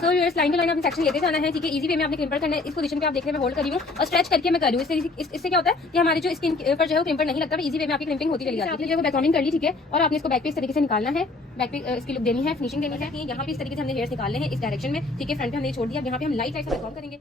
So viewers, line to line अपने section लेते जाना है, ठीक है। इजी वे में आपने क्रिम्पर करना है। इस पोजीशन पे आप देख रहे हैं मैं होल्ड कर रही हूँ और स्ट्रेच करके मैं कर रही हूँ। इससे क्या होता है कि हमारी जो स्किन पर जो है क्रिम्पर नहीं लगता, इजी वे में आपकी क्रिम्पिंग होती चली जाती है। आपने बैकग्राउंडिंग कर ली, ठीक है, और आपने इसको बैक पे इस तरीके से निकालना है। बैक पे इसकी लुक देनी है, फिनिशिंग देनी है। यहाँ पे इस तरीके से हमने हेयर्स निकालने हैं इस डायरेक्शन में, ठीक है। फ्रंट पे हमने छोड़ दिया, यहाँ पे हम लाइट लाइट से बैकग्राउंड करेंगे।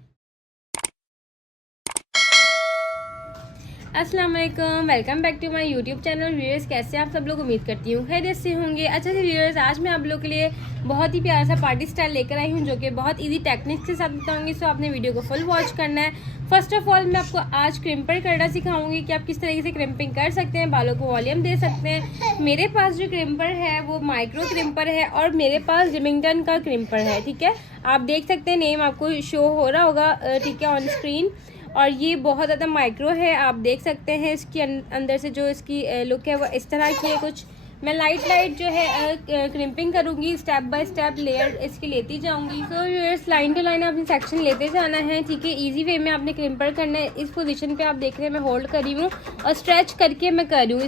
अस्सलाम वालेकुम, welcome back to my YouTube channel. Viewers, कैसे आप सब लोग, उम्मीद करती हूँ खैरियत से होंगे। अच्छा जी व्यूअर्स, आज मैं आप लोग के लिए बहुत ही प्यारा सा पार्टी स्टाइल लेकर आई हूँ जो कि बहुत इजी टेक्निक्स के साथ बताऊंगी। सो आपने वीडियो को फुल वॉच करना है। फर्स्ट ऑफ ऑल मैं आपको आज क्रिम्पर करना सिखाऊंगी कि आप किस तरीके से क्रिम्पिंग कर सकते हैं, बालों को वॉल्यूम दे सकते हैं। मेरे पास जो क्रिम्पर है वो माइक्रो क्रिम्पर है और मेरे पास रिमिंगटन का क्रिम्पर है, ठीक है। आप देख सकते हैं, नेम आपको शो हो रहा होगा, ठीक है, ऑन स्क्रीन। और ये बहुत ज़्यादा माइक्रो है, आप देख सकते हैं। इसके अंदर से जो इसकी लुक है वो इस तरह की है कुछ। मैं लाइट जो है क्रिम्पिंग करूँगी, स्टेप बाय स्टेप लेयर इसकी लेती जाऊँगी। So viewers, line to line आपने सेक्शन लेते जाना है, ठीक है। इजी वे में आपने क्रिम्पर करना है। इस पोजीशन पे आप देख रहे हैं मैं होल्ड कर रही हूँ और स्ट्रेच करके मैं कर रही हूँ।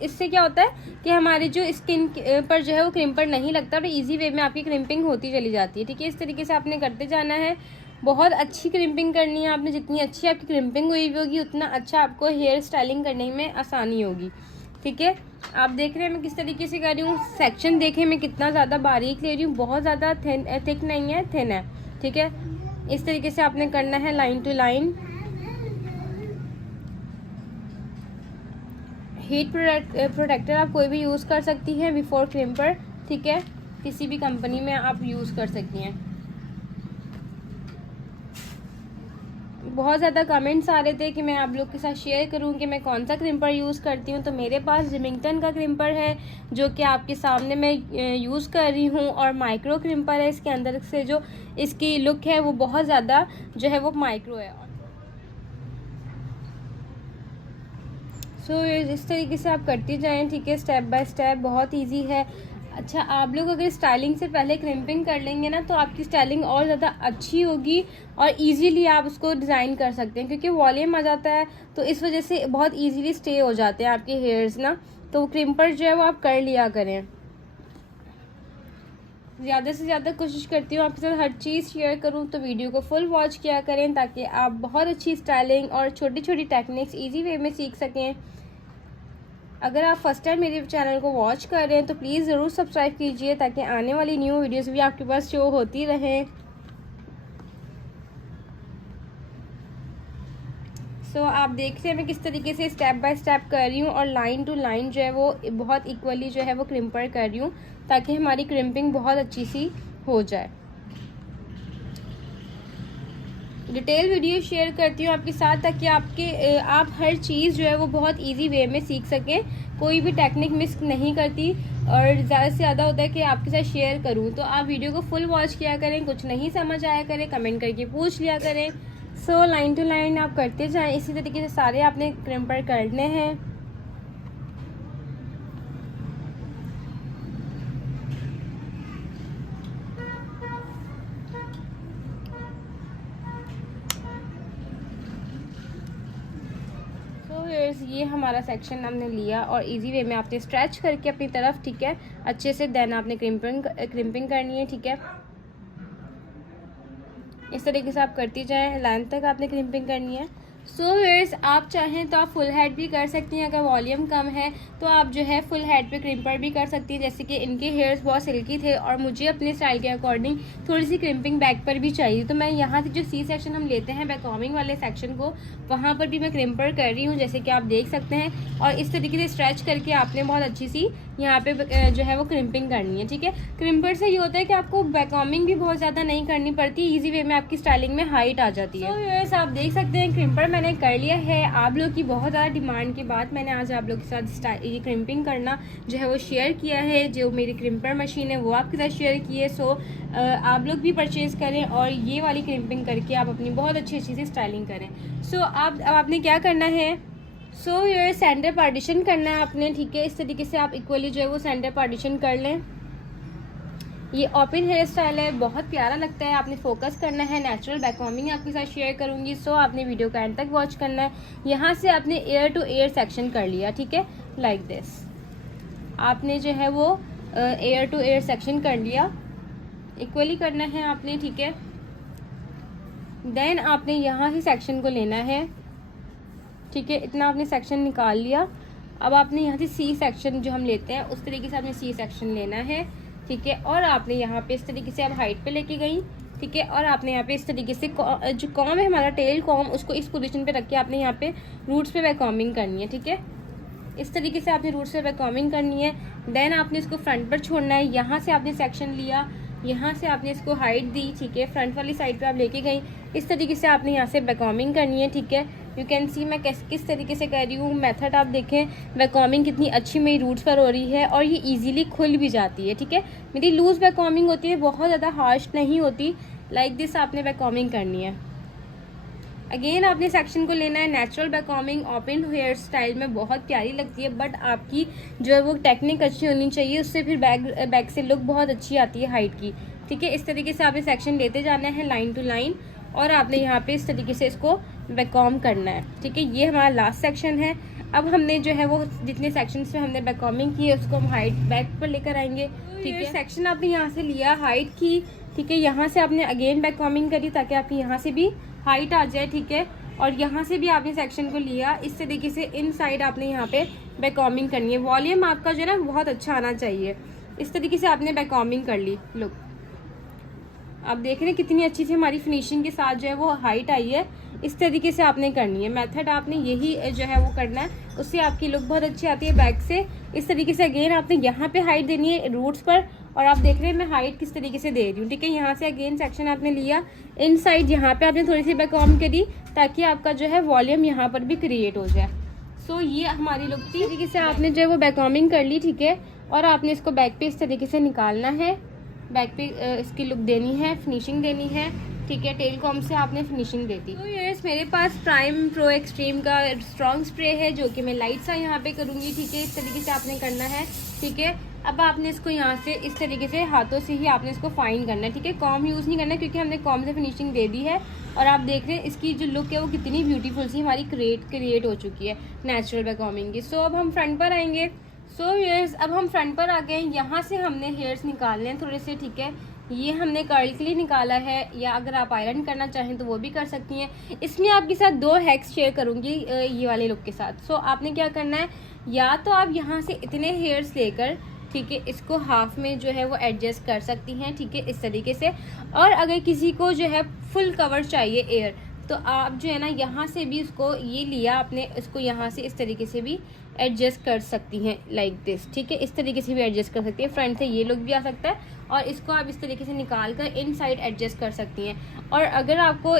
इससे क्या होता है कि हमारी जो स्किन पर जो है वो क्रिम्पर नहीं लगता और ईजी वे में आपकी क्रिम्पिंग होती चली जाती है, ठीक है। इस तरीके से आपने करते जाना है। बहुत अच्छी क्रिम्पिंग करनी है आपने। जितनी अच्छी आपकी क्रिम्पिंग हुई होगी उतना अच्छा आपको हेयर स्टाइलिंग करने में आसानी होगी, ठीक है। आप देख रहे हैं मैं किस तरीके से कर रही हूँ। सेक्शन देखें मैं कितना ज़्यादा बारीक ले रही हूँ, बहुत ज़्यादा थिक नहीं है, थिन है, ठीक है। इस तरीके से आपने करना है line to line. Heat protector आप कोई भी यूज़ कर सकती हैं बिफोर क्रिम्पर, ठीक है। किसी भी कंपनी में आप यूज़ कर सकती हैं। बहुत ज़्यादा कमेंट्स आ रहे थे कि मैं आप लोग के साथ शेयर करूं कि मैं कौन सा क्रिम्पर यूज़ करती हूं। तो मेरे पास रिमिंगटन का क्रिम्पर है जो कि आपके सामने मैं यूज़ कर रही हूं और माइक्रो क्रिम्पर है। इसके अंदर से जो इसकी लुक है वो बहुत ज़्यादा जो है वो माइक्रो है। सो इस तरीके से आप करती जाएँ, ठीक है, स्टेप बाय स्टेप। बहुत ईजी है। अच्छा, आप लोग अगर स्टाइलिंग से पहले क्रिम्पिंग कर लेंगे ना तो आपकी स्टाइलिंग और ज़्यादा अच्छी होगी और इजीली आप उसको डिज़ाइन कर सकते हैं, क्योंकि वॉल्यूम आ जाता है तो इस वजह से बहुत इजीली स्टे हो जाते हैं आपके हेयर्स ना। तो क्रिम्पर जो है वो आप कर लिया करें। ज़्यादा से ज़्यादा कोशिश करती हूँ आपके साथ हर चीज़ शेयर करूँ, तो वीडियो को फुल वॉच किया करें ताकि आप बहुत अच्छी स्टाइलिंग और छोटी छोटी टेक्निक्स ईजी वे में सीख सकें। अगर आप फर्स्ट टाइम मेरे चैनल को वॉच कर रहे हैं तो प्लीज़ ज़रूर सब्सक्राइब कीजिए ताकि आने वाली न्यू वीडियोस भी आपके पास शो होती रहें। सो आप देख रहे हैं मैं किस तरीके से स्टेप बाय स्टेप कर रही हूँ और लाइन टू लाइन जो है वो बहुत इक्वली जो है वो क्रिम्पर कर रही हूँ ताकि हमारी क्रिम्पिंग बहुत अच्छी सी हो जाए। डिटेल वीडियो शेयर करती हूँ आपके साथ ताकि आप हर चीज़ जो है वो बहुत इजी वे में सीख सकें। कोई भी टेक्निक मिस नहीं करती और ज़्यादा से ज़्यादा होता है कि आपके साथ शेयर करूँ, तो आप वीडियो को फुल वॉच किया करें। कुछ नहीं समझ आया करें कमेंट करके पूछ लिया करें। सो लाइन टू लाइन आप करते जाएँ। इसी तरीके से सारे आपने क्रिम्पर करने हैं। ये हमारा सेक्शन हमने लिया और इजी वे में आपने स्ट्रेच करके अपनी तरफ, ठीक है, अच्छे से देन आपने क्रिम्पिंग करनी है, ठीक है। इस तरीके से आप करती जाएं, लेंथ तक आपने क्रिम्पिंग करनी है। सो व्यूअर्स, आप चाहें तो आप फुल हेड भी कर सकती हैं। अगर वॉल्यूम कम है तो आप जो है फुल हेड पे क्रिम्पर भी कर सकती हैं। जैसे कि इनके हेयर्स बहुत सिल्की थे और मुझे अपने स्टाइल के अकॉर्डिंग थोड़ी सी क्रिम्पिंग बैक पर भी चाहिए, तो मैं यहाँ से जो सी सेक्शन हम लेते हैं बैक कॉमिंग वाले सेक्शन को, वहाँ पर भी मैं क्रिम्पर कर रही हूँ जैसे कि आप देख सकते हैं। और इस तरीके से स्ट्रेच करके आपने बहुत अच्छी सी यहाँ पे जो है वो क्रिम्पिंग करनी है, ठीक है। क्रिम्पर से ये होता है कि आपको बैक कॉमिंग भी बहुत ज़्यादा नहीं करनी पड़ती, ईजी वे में आपकी स्टाइलिंग में हाइट आ जाती है। तो व्यूअर्स, आप देख सकते हैं क्रिम्पर मैंने कर लिया है। आप लोग की बहुत ज़्यादा डिमांड के बाद मैंने आज आप लोग के साथ ये क्रिम्पिंग करना जो है वो शेयर किया है। जो मेरी क्रिम्पर मशीन है वो आपके साथ शेयर की है। सो आप लोग भी परचेज़ करें और ये वाली क्रिम्पिंग करके आप अपनी बहुत अच्छी अच्छी सी स्टाइलिंग करें। सो अब आपने क्या करना है, सो ये सेंटर पार्टीशन करना है आपने, ठीक है। इस तरीके से आप इक्वली जो है वो सेंटर पार्टीशन कर लें। ये ओपन हेयर स्टाइल है, बहुत प्यारा लगता है। आपने फोकस करना है, नेचुरल बैक कॉम्बिंग आपके साथ शेयर करूंगी। सो आपने वीडियो का एंड तक वॉच करना है। यहाँ से आपने एयर टू एयर सेक्शन कर लिया, ठीक है, लाइक दिस। आपने जो है वो एयर टू एयर सेक्शन कर लिया। इक्वली करना है आपने, ठीक है। देन आपने यहाँ से सेक्शन को लेना है, ठीक है। इतना आपने सेक्शन निकाल लिया। अब आपने यहाँ से सी सेक्शन जो हम लेते हैं उस तरीके से आपने सी सेक्शन लेना है, ठीक है। और आपने यहाँ पे इस तरीके से आप हाइट पे लेके गई, ठीक है। और आपने यहाँ पे इस तरीके से जो कॉम है हमारा टेल कॉम, उसको इस पोजीशन पे रख के आपने यहाँ पे रूट्स पे बैककॉम्बिंग करनी है, ठीक है। इस तरीके से आपने रूट्स पे बैककॉम्बिंग करनी है। देन आपने इसको फ्रंट पर छोड़ना है। यहाँ से आपने सेक्शन लिया, यहाँ से आपने इसको हाइट दी, ठीक है। फ्रंट वाली साइड पे आप लेके गई। इस तरीके से आपने यहाँ से बैककॉम्बिंग करनी है, ठीक है। यू कैन सी मैं किस तरीके से कर रही हूँ। मेथड आप देखें, बैककॉम्बिंग कितनी अच्छी मेरी रूट्स पर हो रही है और ये इजीली खुल भी जाती है, ठीक है। मेरी लूज बैककॉम्बिंग होती है, बहुत ज़्यादा हार्श नहीं होती। लाइक दिस आपने बैककॉम्बिंग करनी है। अगेन आपने सेक्शन को लेना है। Natural backcombing open hairstyle में बहुत प्यारी लगती है, बट आपकी जो है वो टेक्निक अच्छी होनी चाहिए, उससे फिर बैक से लुक बहुत अच्छी आती है हाइट की, ठीक है। इस तरीके से आपने सेक्शन लेते जाना है लाइन टू लाइन, और आपने यहाँ पे इस तरीके से इसको बैककॉम करना है, ठीक है। ये हमारा लास्ट सेक्शन है। अब हमने जो है वो जितने सेक्शंस में हमने बैककॉमिंग की है उसको हम हाइट बैक पर लेकर आएंगे, ठीक है। सेक्शन आपने यहाँ से लिया हाइट की, ठीक है। यहाँ से आपने अगेन बैककॉमिंग करी ताकि आपकी यहाँ से भी हाइट आ जाए, ठीक है। और यहाँ से भी आपने सेक्शन को लिया, इस तरीके से इन साइड आपने यहाँ पे बैककॉमिंग करनी है। वॉल्यूम आपका जो है ना बहुत अच्छा आना चाहिए। इस तरीके से आपने बैककॉमिंग कर ली। लुक आप देख रहे हैं कितनी अच्छी से हमारी फिनिशिंग के साथ जो है वो हाइट आई है। इस तरीके से आपने करनी है। मेथड आपने यही जो है वो करना है, उससे आपकी लुक बहुत अच्छी आती है बैक से। इस तरीके से अगेन आपने यहाँ पे हाइट देनी है रूट्स पर, और आप देख रहे हैं मैं हाइट किस तरीके से दे रही हूँ, ठीक है। यहाँ से अगेन सेक्शन आपने लिया, इन साइड यहाँ पे आपने थोड़ी सी बैककॉम करी ताकि आपका जो है वॉल्यूम यहाँ पर भी क्रिएट हो जाए। सो ये हमारी लुक थी। इस तरीके से आपने जो है वो बैककॉमिंग कर ली, ठीक है। और आपने इसको बैक पे इस तरीके से निकालना है। बैक पे इसकी लुक देनी है, फिनिशिंग देनी है, ठीक है। टेल कॉम से आपने फिनिशिंग देती। तो यस मेरे पास प्राइम प्रो एक्सट्रीम का स्ट्रॉन्ग स्प्रे है जो कि मैं लाइट सा यहाँ पे करूँगी, ठीक है। इस तरीके से आपने करना है, ठीक है। अब आपने इसको यहाँ से इस तरीके से हाथों से ही आपने इसको फाइन करना है, ठीक है। कॉम यूज़ नहीं करना क्योंकि हमने कॉम से फिनिशिंग दे दी है। और आप देख रहे हैं इसकी जो लुक है वो कितनी ब्यूटीफुल सी हमारी क्रिएट हो चुकी है नेचुरल बैककॉमिंग की। सो अब हम फ्रंट पर आएंगे। सो हेयर्स अब हम फ्रंट पर आ गए। यहाँ से हमने हेयर्स निकालने हैं थोड़े से, ठीक है। ये हमने कर्ल के लिए निकाला है, या अगर आप आयरन करना चाहें तो वो भी कर सकती हैं। इसमें आपके साथ 2 हैक्स शेयर करूँगी ये वाले लुक के साथ। सो आपने क्या करना है, या तो आप यहाँ से इतने हेयर्स लेकर, ठीक है, इसको हाफ में जो है वो एडजस्ट कर सकती हैं, ठीक है, इस तरीके से। और अगर किसी को जो है फुल कवर चाहिए एयर, तो आप जो है ना यहाँ से भी उसको ये लिया आपने, इसको यहाँ से इस तरीके से भी एडजस्ट कर सकती हैं लाइक दिस, ठीक है। इस तरीके से भी एडजस्ट कर सकती है। फ्रंट से ये लुक भी आ सकता है, और इसको आप इस तरीके से निकाल कर इन साइड एडजस्ट कर सकती हैं। और अगर आपको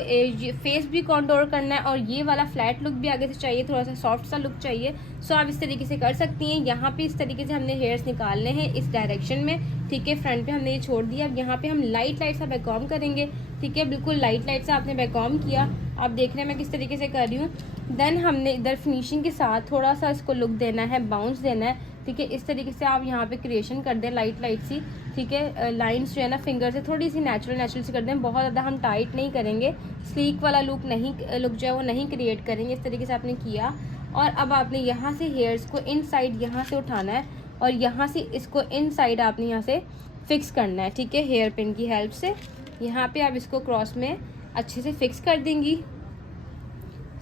फेस भी कॉन्टोर करना है और ये वाला फ्लैट लुक भी आगे से चाहिए, थोड़ा सा सॉफ्ट सा लुक चाहिए, सो आप इस तरीके से कर सकती हैं। यहाँ पे इस तरीके से हमने हेयर्स निकालने हैं इस डायरेक्शन में, ठीक है। फ्रंट पे हमने ये छोड़ दिया। अब यहाँ पे हम लाइट सा बैककॉम करेंगे, ठीक है। बिल्कुल लाइट सा आपने बैककॉम किया। आप देख रहे हैं मैं किस तरीके से कर रही हूँ। देन हमने इधर फिनिशिंग के साथ थोड़ा सा इसको लुक देना है, बाउंस देना है, ठीक है। इस तरीके से आप यहाँ पे क्रिएशन कर दें लाइट सी, ठीक है। लाइंस जो है ना फिंगर से थोड़ी सी नेचुरल सी कर दें, बहुत ज़्यादा हम टाइट नहीं करेंगे, स्लीक वाला लुक जो है वो नहीं क्रिएट करेंगे। इस तरीके से आपने किया। और अब आपने यहाँ से हेयर्स को इन साइड यहाँ से उठाना है, और यहाँ से इसको इन साइड आपने यहाँ से फिक्स करना है, ठीक है, हेयर पिन की हेल्प से। यहाँ पे आप इसको क्रॉस में अच्छे से फिक्स कर देंगी।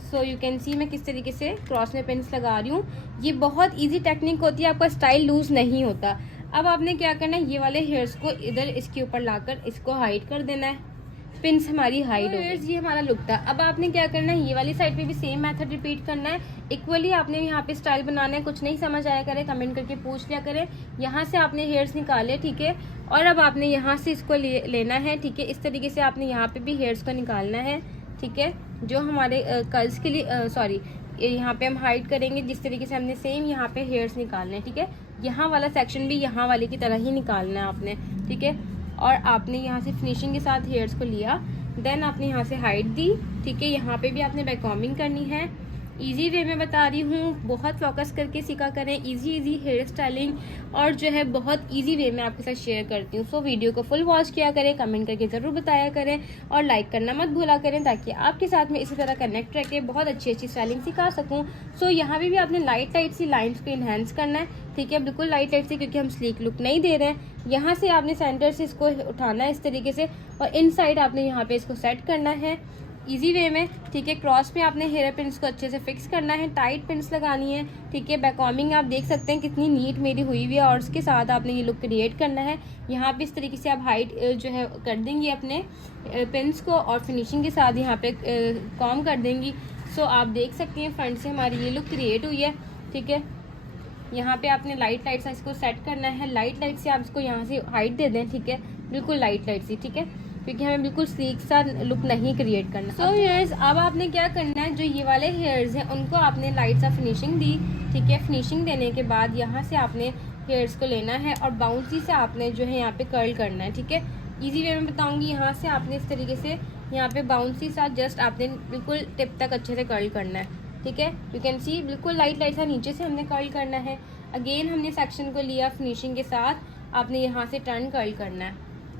सो यू कैन सी मैं किस तरीके से क्रॉस में पिन्स लगा रही हूँ। ये बहुत इजी टेक्निक होती है, आपका स्टाइल लूज नहीं होता। अब आपने क्या करना है, ये वाले हेयर्स को इधर इसके ऊपर लाकर इसको हाइड कर देना है, पिन्स हमारी हाइड हो गई। ये हमारा लुक था। अब आपने क्या करना है, ये वाली साइड पे भी सेम मेथड रिपीट करना है इक्वली। आपने यहाँ पे स्टाइल बनाना है। कुछ नहीं समझ आया करे कमेंट करके पूछ लिया करें। यहाँ से आपने हेयर्स निकाले, ठीक है। और अब आपने यहाँ से इसको लेना है, ठीक है। इस तरीके से आपने यहाँ पे भी हेयर्स को निकालना है, ठीक है। जो हमारे कर्ल्स के लिए सॉरी यहाँ पे हम हाइड करेंगे, जिस तरीके से हमने सेम यहाँ पे हेयर्स निकालने हैं, ठीक है। यहाँ वाला सेक्शन भी यहाँ वाले की तरह ही निकालना है आपने, ठीक है। और आपने यहाँ से फिनिशिंग के साथ हेयर्स को लिया, देन आपने यहाँ से हाइट दी, ठीक है। यहाँ पे भी आपने बैककॉम्बिंग करनी है। इजी वे में बता रही हूँ, बहुत फोकस करके सीखा करें। इजी हेयर स्टाइलिंग, और जो है बहुत इजी वे में आपके साथ शेयर करती हूँ। सो वीडियो को फुल वॉच किया करें, कमेंट करके ज़रूर बताया करें, और लाइक करना मत भूला करें, ताकि आपके साथ में इसी तरह कनेक्ट रह के बहुत अच्छी स्टाइलिंग सिखा सकूँ। सो यहाँ पे भी आपने लाइट सी लाइन्स को इन्हेंस करना है, ठीक है। बिल्कुल लाइट से, क्योंकि हम स्लीक लुक नहीं दे रहे हैं। यहाँ से आपने सेंटर से इसको उठाना है इस तरीके से, और इन साइड आपने यहाँ पे इसको सेट करना है इजी वे में, ठीक है। क्रॉस में आपने हेयर पिन्स को अच्छे से फिक्स करना है, टाइट पिन्स लगानी है, ठीक है। बैककॉमिंग आप देख सकते हैं कितनी नीट मेरी हुई हुई है, और उसके साथ आपने ये लुक क्रिएट करना है। यहाँ पे इस तरीके से आप हाइट जो है कर देंगी अपने पिन्स को, और फिनिशिंग के साथ यहाँ पे कॉम कर देंगी। सो आप देख सकते हैं फ्रंट से हमारी ये लुक क्रिएट हुई है, ठीक है। यहाँ पे आपने लाइट सा इसको सेट करना है, लाइट से आप इसको यहाँ से हाइट दे दें, ठीक है, बिल्कुल लाइट सी, ठीक है, क्योंकि हमें बिल्कुल स्लीक सा लुक नहीं क्रिएट करना। सो हेयर्स, अब आपने क्या करना है, जो ये वाले हेयर्स हैं उनको आपने लाइट सा फिनिशिंग दी, ठीक है। फिनिशिंग देने के बाद यहाँ से आपने हेयर्स को लेना है और बाउंसी से आपने जो है यहाँ पे कर्ल करना है, ठीक है। इजी वे में बताऊंगी, यहाँ से आपने इस तरीके से यहाँ पे बाउंसी सा जस्ट आपने बिल्कुल टिप तक अच्छे से कर्ल करना है, ठीक है। यू कैन सी बिल्कुल लाइट सा नीचे से हमने कर्ल करना है। अगेन हमने सेक्शन को लिया फिनिशिंग के साथ, आपने यहाँ से टर्न कर्ल करना है,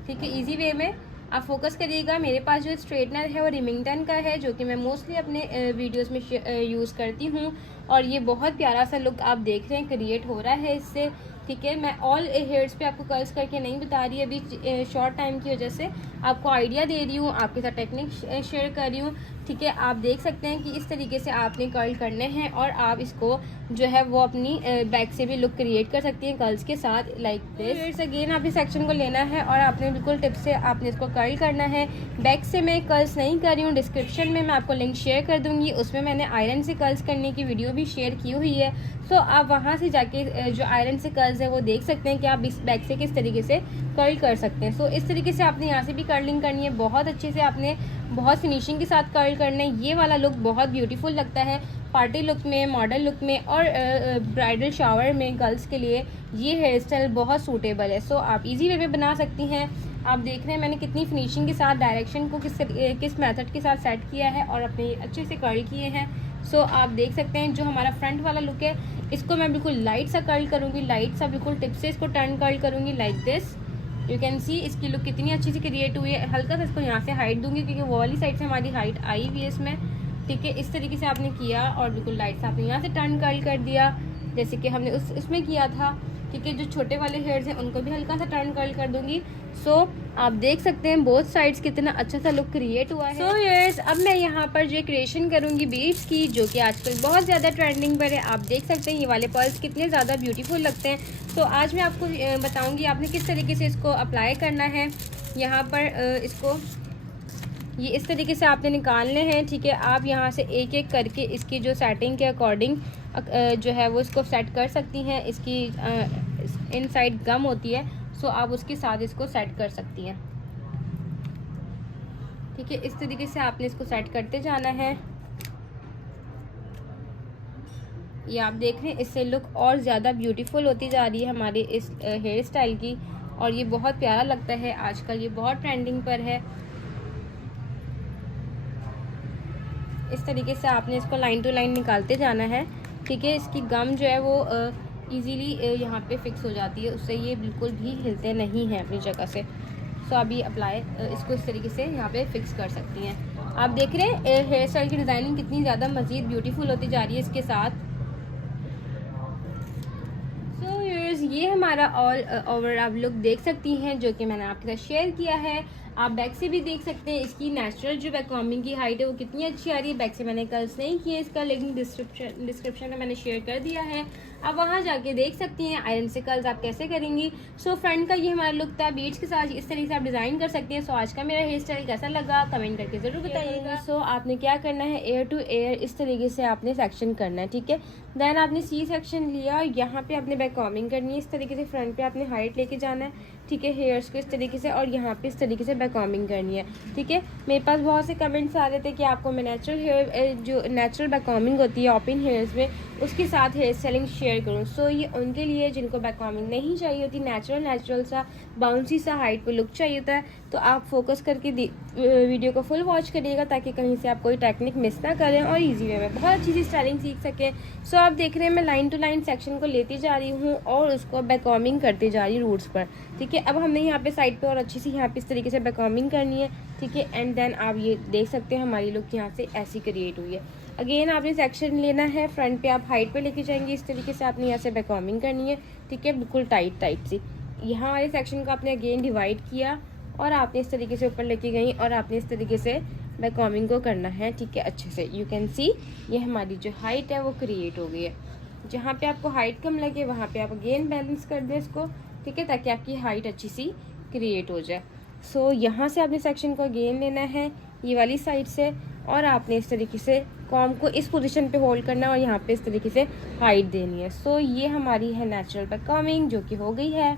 ठीक है। इजी वे में आप फोकस करिएगा। मेरे पास जो स्ट्रेटनर है वो रिमिंगटन का है, जो कि मैं मोस्टली अपने वीडियोस में यूज़ करती हूँ, और ये बहुत प्यारा सा लुक आप देख रहे हैं क्रिएट हो रहा है इससे, ठीक है। मैं ऑल हेयर्स पे आपको कर्ल्स करके नहीं बता रही, अभी शॉर्ट टाइम की वजह से आपको आइडिया दे रही हूँ, आपके साथ टेक्निक शेयर कर रही हूँ, ठीक है। आप देख सकते हैं कि इस तरीके से आपने कर्ल करने हैं, और आप इसको जो है वो अपनी बैक से भी लुक क्रिएट कर सकती हैं कर्ल्स के साथ, लाइक दिस। अगेन आपने सेक्शन को लेना है और आपने बिल्कुल टिप से आपने इसको कर्ल करना है। बैक से मैं कर्ल्स नहीं कर रही हूँ, डिस्क्रिप्शन में मैं आपको लिंक शेयर कर दूँगी, उसमें मैंने आयरन से कर्ल्स करने की वीडियो भी शेयर की हुई है। सो आप वहाँ से जाके जो आयरन से कर्ल्स है वो देख सकते हैं कि आप इस बैक से किस तरीके से कर्ल कर सकते हैं। सो इस तरीके से आपने यहाँ से भी कर्लिंग करनी है, बहुत अच्छे से आपने बहुत फिनिशिंग के साथ कर्ल करना है। ये वाला लुक बहुत ब्यूटीफुल लगता है पार्टी लुक में, मॉडल लुक में, और ब्राइडल शावर में गर्ल्स के लिए ये हेयर स्टाइल बहुत सूटेबल है। सो आप इजी वे में बना सकती हैं। आप देख रहे हैं मैंने कितनी फिनिशिंग के साथ डायरेक्शन को किस मेथड के साथ सेट किया है और अपने अच्छे से कर्ल किए हैं। सो आप देख सकते हैं जो हमारा फ्रंट वाला लुक है इसको मैं बिल्कुल लाइट सा कर्ल करूँगी, लाइट सा बिल्कुल टिप से इसको टर्न कर्ल करूँगी like this. You can see इसकी लुक कितनी अच्छी सी क्रिएट हुई है। हल्का सा इसको यहाँ से हाइट दूंगी क्योंकि वो वाली साइड से हमारी हाइट आई हुई है इसमें, ठीक है। इस तरीके से आपने किया और बिल्कुल लाइट से आपने यहाँ से टर्न कर्ल कर दिया जैसे कि हमने उसमें किया था, ठीक है। जो छोटे वाले हेयर्स हैं उनको भी हल्का सा टर्न कर्ल कर दूंगी। सो आप देख सकते हैं बोथ साइड्स कितना अच्छा सा लुक क्रिएट हुआ है। सो यस, अब मैं यहाँ पर जो क्रिएशन करूँगी बीड्स की, जो कि आजकल बहुत ज़्यादा ट्रेंडिंग पर है। आप देख सकते हैं ये वाले पर्ल्स कितने ज़्यादा ब्यूटीफुल लगते हैं। तो आज मैं आपको बताऊँगी आपने किस तरीके से इसको अप्लाई करना है। यहाँ पर इसको ये इस तरीके से आपने निकालने हैं, ठीक है। आप यहाँ से एक एक करके इसकी जो सेटिंग के अकॉर्डिंग जो है वो इसको सेट कर सकती हैं। इसकी इनसाइड गम होती है, सो आप उसके साथ इसको सेट कर सकती हैं, ठीक है। इस तरीके से आपने इसको सेट करते जाना है। ये आप देख रहे हैं इससे लुक और ज़्यादा ब्यूटीफुल होती जा रही है हमारे इस हेयर स्टाइल की, और ये बहुत प्यारा लगता है। आजकल ये बहुत ट्रेंडिंग पर है। इस तरीके से आपने इसको लाइन टू लाइन निकालते जाना है, ठीक है। इसकी गम जो है वो इजीली यहाँ पे फिक्स हो जाती है, उससे ये बिल्कुल भी हिलते नहीं हैं अपनी जगह से। सो अभी अप्लाई इसको इस तरीके से यहाँ पे फिक्स कर सकती हैं। आप देख रहे हैं हेयर स्टाइल की डिज़ाइनिंग कितनी ज़्यादा मज़ीद ब्यूटीफुल होती जा रही है इसके साथ। सो ये हमारा ऑल ओवर आप लुक देख सकती हैं जो कि मैंने आपके साथ शेयर किया है। आप बैक से भी देख सकते हैं इसकी नेचुरल जो बैककॉमिंग की हाइट है वो कितनी अच्छी आ रही है। बैक से मैंने कर्ल्स नहीं किए इसका, लेकिन डिस्क्रिप्शन में मैंने शेयर कर दिया है, आप वहाँ जाके देख सकती हैं आयरन से कर्ल्स आप कैसे करेंगी। सो फ्रंट का ये हमारा लुक था, बीड्स के साथ इस तरीके से आप डिज़ाइन कर सकते हैं। सो आज का मेरा हेयर स्टाइल कैसा लगा कमेंट करके ज़रूर बताइएगा। सो आपने क्या करना है, एयर टू एयर इस तरीके से आपने सेक्शन करना है, ठीक है। देन आपने सी सेक्शन लिया, यहाँ पे आपने बैककॉमिंग करनी है इस तरीके से, फ्रंट पे आपने हाइट लेके जाना है, ठीक है, हेयर्स को इस तरीके से, और यहाँ पे इस तरीके से बैककॉमिंग करनी है, ठीक है। मेरे पास बहुत से कमेंट्स आ रहे थे कि आपको मैं नेचुरल हेयर जो नेचुरल बैककॉमिंग होती है ओपन हेयर्स में उसके साथ हेयर स्टाइलिंग शेयर करूँ। सो ये उनके लिए जिनको बैककॉमिंग नहीं चाहिए होती, नेचुरल सा बाउंसी सा हाइट पे लुक चाहिए होता है, तो आप फोकस करके वीडियो को फुल वॉच करिएगा ताकि कहीं से आप कोई टेक्निक मिस ना करें और इजी वे में बहुत अच्छी सी स्टाइलिंग सीख सकें। सो आप देख रहे हैं मैं लाइन टू लाइन सेक्शन को लेती जा रही हूँ और उसको बैककॉमिंग करती जा रही हूँ रूट्स पर, ठीक है। अब हमने यहाँ पे साइड पे और अच्छी सी यहाँ पे इस तरीके से बैककॉमिंग करनी है, ठीक है। एंड देन आप ये देख सकते हैं हमारी लुक यहाँ से ऐसी क्रिएट हुई है। अगेन आपने सेक्शन लेना है, फ्रंट पे आप हाइट पे लेके जाएंगे, इस तरीके से आपने यहाँ से बैककॉमिंग करनी है, ठीक है, बिल्कुल टाइट सी, यहाँ वाले सेक्शन को आपने अगेन डिवाइड किया और आपने इस तरीके से ऊपर लेके गई और आपने इस तरीके से बैककॉमिंग को करना है, ठीक है, अच्छे से। यू कैन सी ये हमारी जो हाइट है वो क्रिएट हो गई है। जहाँ पे आपको हाइट कम लगे वहाँ पे आप अगेन बैलेंस कर दें इसको, ठीक है, ताकि आपकी हाइट अच्छी सी क्रिएट हो जाए। सो यहाँ से आपने सेक्शन को अगेन लेना है ये वाली साइड से और आपने इस तरीके से कॉम को इस पोजीशन पे होल्ड करना है और यहाँ पे इस तरीके से हाइट देनी है। सो ये हमारी है नेचुरल बैककॉमिंग जो कि हो गई है।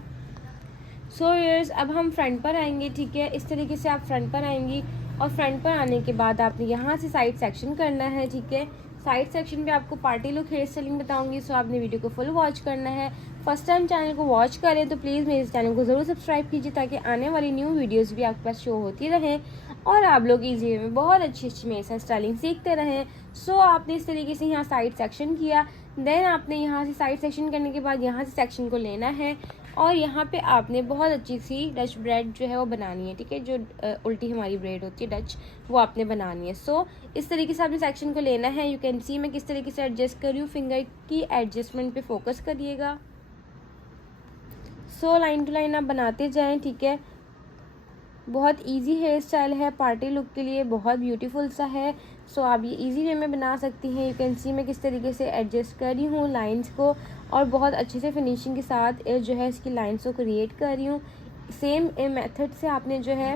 सो व्यूअर्स अब हम फ्रंट पर आएंगे, ठीक है, इस तरीके से आप फ्रंट पर आएंगी और फ्रंट पर आने के बाद आपने यहाँ से साइड सेक्शन करना है, ठीक है। साइड सेक्शन पे आपको पार्टी लुक हेयर स्टाइलिंग बताऊंगी, सो आपने वीडियो को फुल वॉच करना है। फर्स्ट टाइम चैनल को वॉच करें तो प्लीज़ मेरे चैनल को ज़रूर सब्सक्राइब कीजिए ताकि आने वाली न्यू वीडियोस भी आपके पास शो होती रहें और आप लोग इजी वे में बहुत अच्छी मेरे साथ स्टाइलिंग सीखते रहें। सो आपने इस तरीके से यहाँ साइड सेक्शन किया, देन आपने यहाँ से साइड सेक्शन करने के बाद यहाँ से सेक्शन को लेना है और यहाँ पे आपने बहुत अच्छी सी डच ब्रेड जो है वो बनानी है, ठीक है, जो उल्टी हमारी ब्रेड होती है डच, वो आपने बनानी है। सो इस तरीके से आपने सेक्शन को लेना है। यू कैन सी मैं किस तरीके से एडजस्ट कर रही हूँ, फिंगर की एडजस्टमेंट पे फोकस करिएगा। सो लाइन टू लाइन आप बनाते जाएं, ठीक है। बहुत इजी हेयर स्टाइल है, पार्टी लुक के लिए बहुत ब्यूटीफुल सा है। सो आप ये इजी वे में बना सकती हैं। यू कैन सी मैं किस तरीके से एडजस्ट कर रही हूँ लाइंस को और बहुत अच्छे से फिनिशिंग के साथ जो है इसकी लाइंस को क्रिएट कर रही हूँ। सेम मेथड से आपने जो है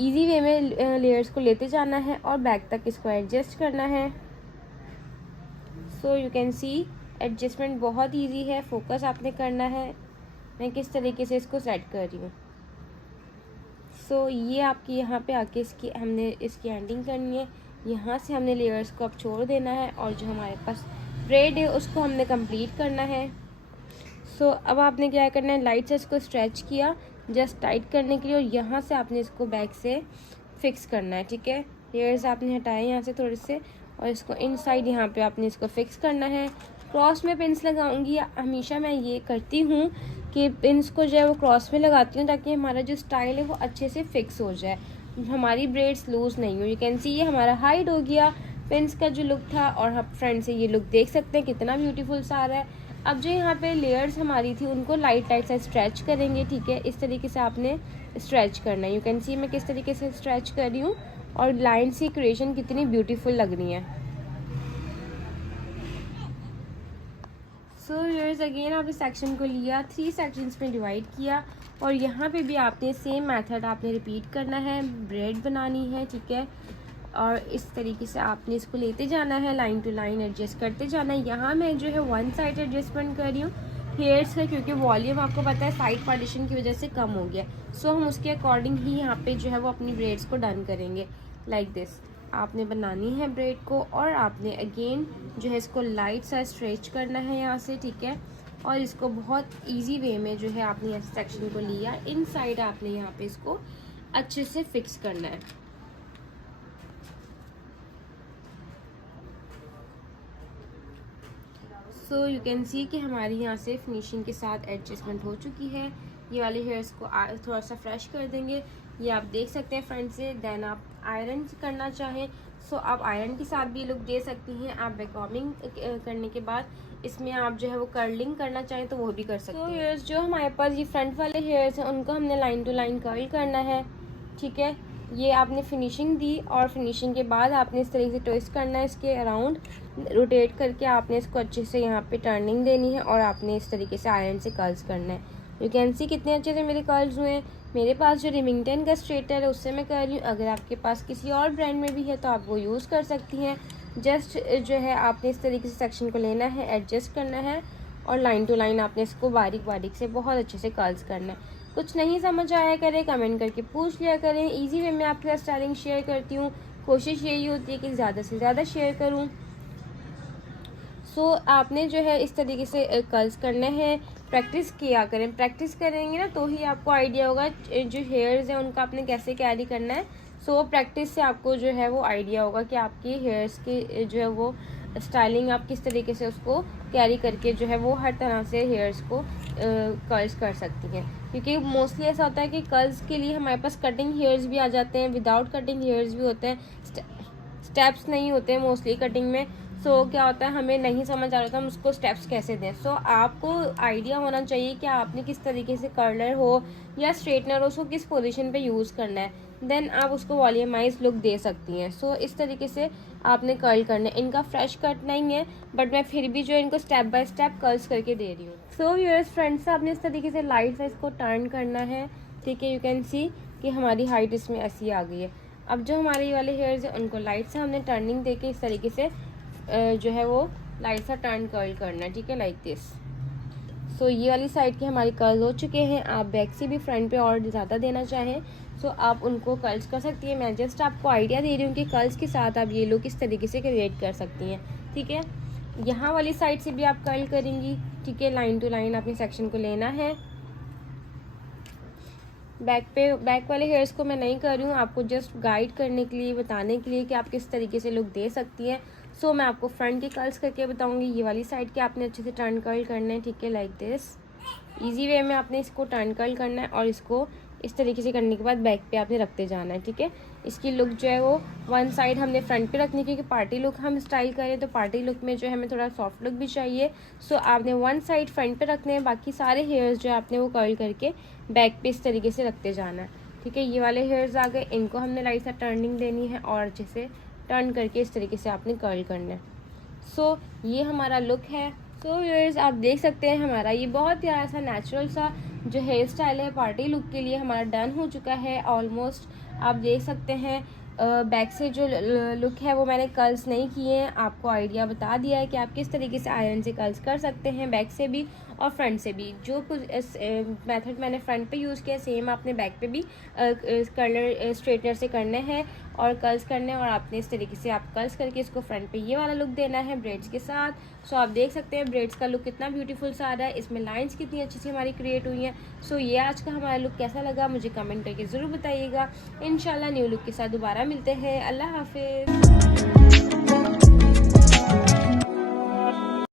इजी वे में लेयर्स को लेते जाना है और बैक तक इसको एडजस्ट करना है। So you can see adjustment बहुत इजी है, फोकस आपने करना है। मैं किस तरीके से इसको सेट कर रही हूँ। सो ये आपकी यहाँ पे आके हमने इसकी एंडिंग करनी है। यहाँ से हमने लेयर्स को अब छोड़ देना है और जो हमारे पास ब्रेड है उसको हमने कंप्लीट करना है। सो अब आपने क्या करना है, लाइट से इसको स्ट्रेच किया जस्ट टाइट करने के लिए और यहाँ से आपने इसको बैक से फिक्स करना है, ठीक है। लेयर्स आपने हटाए यहाँ से थोड़े से और इसको इनसाइड यहाँ पे आपने इसको फिक्स करना है। क्रॉस में पिन्स लगाऊंगी, हमेशा मैं ये करती हूँ कि पिन्स को जो है वो क्रॉस में लगाती हूँ ताकि हमारा जो स्टाइल है वो अच्छे से फिक्स हो जाए, हमारी ब्रेड्स लूज़ नहीं हो। यू कैन सी ये हमारा हाइड हो गया पिन्स का जो लुक था और हम फ्रंट से ये लुक देख सकते हैं कितना ब्यूटीफुल सा आ रहा है। अब जो यहाँ पे लेयर्स हमारी थी उनको लाइट लाइट से स्ट्रेच करेंगे, ठीक है, इस तरीके से आपने स्ट्रेच करना है। यू कैन सी मैं किस तरीके से स्ट्रेच कर रही हूँ और लाइन्स की क्रिएशन कितनी ब्यूटीफुल लग रही है। सो व्यूअर्स अगेन आपने सेक्शन को लिया, 3 सेक्शंस में डिवाइड किया और यहाँ पे भी आपने सेम मेथड आपने रिपीट करना है, ब्रेड बनानी है, ठीक है, और इस तरीके से आपने इसको लेते जाना है, लाइन टू लाइन एडजस्ट करते जाना है। यहाँ मैं जो है वन साइड एडजस्टमेंट कर रही हूँ हेयर्स का क्योंकि वॉल्यूम आपको पता है साइड पार्टीशन की वजह से कम हो गया। सो हम उसके अकॉर्डिंग ही यहाँ पे जो है वो अपनी ब्रेड्स को डन करेंगे। लाइक दिस आपने बनानी है ब्रेड को और आपने अगेन जो है इसको लाइट सा स्ट्रेच करना है यहाँ से, ठीक है, और इसको बहुत इजी वे में जो है आपने यहाँ सेक्शन को लिया, इनसाइड आपने यहाँ पे इसको अच्छे से फिक्स करना है। सो यू कैन सी कि हमारी यहाँ से फिनिशिंग के साथ एडजस्टमेंट हो चुकी है। ये वाले हेयर्स को थोड़ा सा फ्रेश कर देंगे, ये आप देख सकते हैं फ्रंट से। देन आप आयरन करना चाहें सो आप आयरन के साथ भी लुक दे सकती हैं। आप बैककॉमिंग करने के बाद इसमें आप जो है वो कर्लिंग करना चाहें तो वो भी कर सकते हैं। हेयर्स जो हमारे पास ये फ्रंट वाले हेयर्स हैं उनको हमने लाइन टू लाइन कर्ल करना है, ठीक है। ये आपने फिनिशिंग दी और फिनिशिंग के बाद आपने इस तरीके से ट्विस्ट करना है, इसके अराउंड रोटेट करके आपने इसको अच्छे से यहाँ पे टर्निंग देनी है और आपने इस तरीके से आयरन से कर्ल्स करना है। यू कैन सी कितने अच्छे से मेरे कर्ल्स हुए हैं। मेरे पास जो रिमिंगटन का स्ट्रेटनर है उससे मैं कर रही हूँ, अगर आपके पास किसी और ब्रांड में भी है तो आप वो यूज़ कर सकती हैं। जस्ट जो है आपने इस तरीके से सेक्शन को लेना है, एडजस्ट करना है और लाइन टू लाइन आपने इसको बारीक बारीक से बहुत अच्छे से कर्ल्स करना है। कुछ नहीं समझ आया करें कमेंट करके पूछ लिया करें, ईजी वे में आपके साथ स्टाइलिंग शेयर करती हूँ, कोशिश यही होती है कि ज़्यादा से ज़्यादा शेयर करूँ। सो आपने जो है इस तरीके से कर्ल्स करने हैं, प्रैक्टिस किया करें, प्रैक्टिस करेंगे ना तो ही आपको आइडिया होगा जो हेयर्स हैं उनका आपने कैसे कैरी करना है। सो प्रैक्टिस से आपको जो है वो आइडिया होगा कि आपकी हेयर्स की जो है वो स्टाइलिंग आप किस तरीके से उसको कैरी करके जो है वो हर तरह से हेयर्स को कर्ल्स कर सकती हैं। क्योंकि मोस्टली ऐसा होता है कि कर्ल्स के लिए हमारे पास कटिंग हेयर्स भी आ जाते हैं, विदाउट कटिंग हेयर्स भी होते हैं, स्टेप्स नहीं होते हैं मोस्टली कटिंग में। सो क्या होता है, हमें नहीं समझ आ रहा था हम उसको स्टेप्स कैसे दें। सो आपको आइडिया होना चाहिए कि आपने किस तरीके से कर्लर हो या स्ट्रेटनर हो, उसको किस पोजीशन पे यूज़ करना है, देन आप उसको वॉल्यूमाइज लुक दे सकती हैं। सो इस तरीके से आपने कर्ल करना है। इनका फ्रेश कट नहीं है, बट मैं फिर भी जो इनको स्टेप बाय स्टेप कर्ल्स करके दे रही हूँ। सो व्यूअर्स फ्रेंड्स, आपने इस तरीके से लाइट से इसको टर्न करना है, ठीक है। यू कैन सी कि हमारी हाइट इसमें ऐसी आ गई है। अब जो हमारे वाले हेयर्स हैं उनको लाइट से हमने टर्निंग देके इस तरीके से जो है वो लाइट सा टर्न कर्ल करना है, ठीक है, लाइक दिस। सो ये वाली साइड के हमारे कर्ल्स हो चुके हैं। आप बैक से भी फ्रंट पे और ज़्यादा देना चाहें सो आप उनको कर्ल्स कर सकती हैं। मैं जस्ट आपको आइडिया दे रही हूँ कि कर्ल्स के साथ आप ये लुक इस तरीके से क्रिएट कर सकती हैं, ठीक है। यहाँ वाली साइड से भी आप कर्ल करेंगी, ठीक है। लाइन टू लाइन अपने सेक्शन को लेना है। बैक वाले हेयर्स को मैं नहीं कर रही हूँ, आपको जस्ट गाइड करने के लिए, बताने के लिए कि आप किस तरीके से लुक दे सकती हैं। सो मैं आपको फ्रंट के कर्ल्स करके बताऊंगी। ये वाली साइड के आपने अच्छे से टर्न कर्ल करना है, ठीक है, लाइक दिस। इजी वे में आपने इसको टर्न कर्ल करना है और इसको इस तरीके से करने के बाद बैक पे आपने रखते जाना है, ठीक है। इसकी लुक जो है वो वन साइड हमने फ्रंट पे रखनी है, क्योंकि पार्टी लुक हम स्टाइल करें तो पार्टी लुक में जो है हमें थोड़ा सॉफ्ट लुक भी चाहिए। सो आपने वन साइड फ्रंट पे रखने हैं, बाकी सारे हेयर्स जो है आपने वो कर्ल करके बैक पे इस तरीके से रखते जाना है, ठीक है। ये वाले हेयर्स आ गए, इनको हमने लाइट सा टर्निंग देनी है और अच्छे से टर्न करके इस तरीके से आपने कर्ल करना है। सो ये हमारा लुक है। सो व्यूअर्स, आप देख सकते हैं हमारा ये बहुत प्यारा सा नेचुरल सा जो हेयर स्टाइल है पार्टी लुक के लिए हमारा डन हो चुका है ऑलमोस्ट। आप देख सकते हैं बैक से जो लुक है वो मैंने कर्ल्स नहीं किए हैं, आपको आइडिया बता दिया है कि आप किस तरीके से आयरन से कर्ल्स कर सकते हैं, बैक से भी और फ्रंट से भी। जो कुछ मेथड मैंने फ्रंट पे यूज़ किया सेम आपने बैक पे भी कर्लर स्ट्रेटनर से करने हैं और कर्ल्स करने हैं, और आपने इस तरीके से आप कर्ल्स करके इसको फ्रंट पे ये वाला लुक देना है ब्रेड्स के साथ। सो आप देख सकते हैं ब्रेड्स का लुक कितना ब्यूटीफुल सा आ रहा है, इसमें लाइंस कितनी अच्छी सी हमारी क्रिएट हुई हैं। सो ये आज का हमारा लुक कैसा लगा मुझे कमेंट करके ज़रूर बताइएगा। इंशाल्लाह न्यू लुक के साथ दोबारा मिलते हैं। अल्लाह हाफिज़।